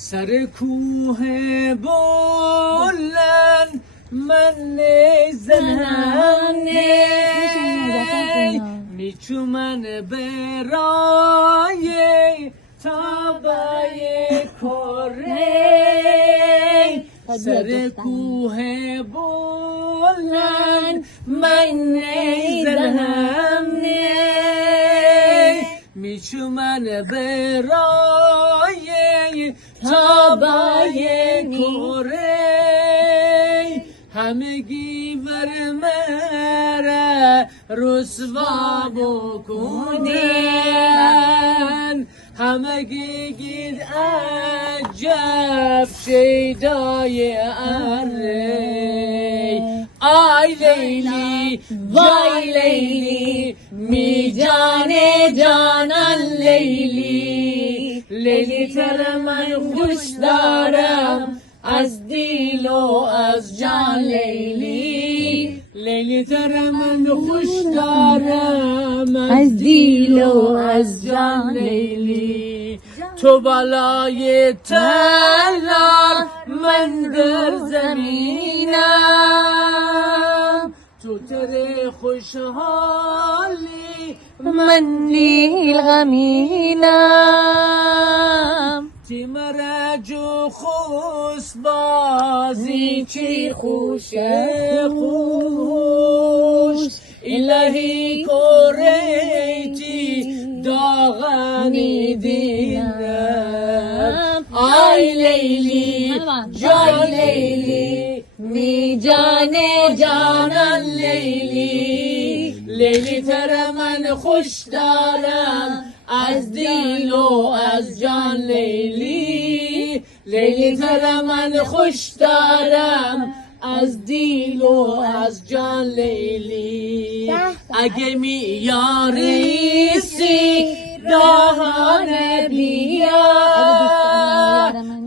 سر کوه بلند من نیزنم نی میچومن برای تابای کره سر کوه بلند من نیزنم نی میچومن برای تابای کره همگی ور مرا رسوا بکندن همگی گید عجب شیدای اره آی لیلی وای لیلی می جان جانان لیلی لیلی تر من خوش دارم از دیل و از جان لیلی لیلی تر من خوش دارم از دیل و از جان لیلی تو بالای تلار من در زمینم تو تر خوشحالی من نیل غمینم تی مرا جو خوش بازی چی خوش خوش الهی کوریتی داغانی دینم آی لیلی جان لیلی می جان جانان لیلی لیلی تر من خوش دارم از دیل و از جان لیلی لیلی تر من خوش دارم از دیل و از جان لیلی اگه میاریسی راهان بیا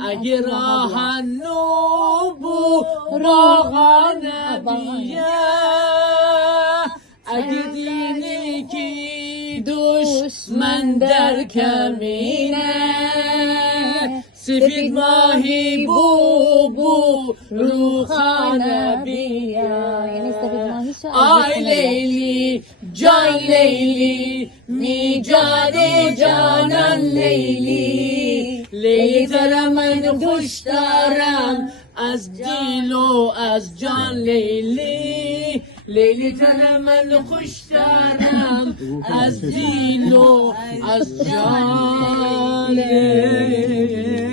اگه راهنو بو راهان بیا اگه دینی کی دشمن در کمینه سفید ماهی بو روخانه بیا آی لیلی جان لیلی می جان جانان لیلی لیلی تر من خوش دارم از دیل و از جان لیلی لیلی تر من خوش دارم از دیل و از جان لیلی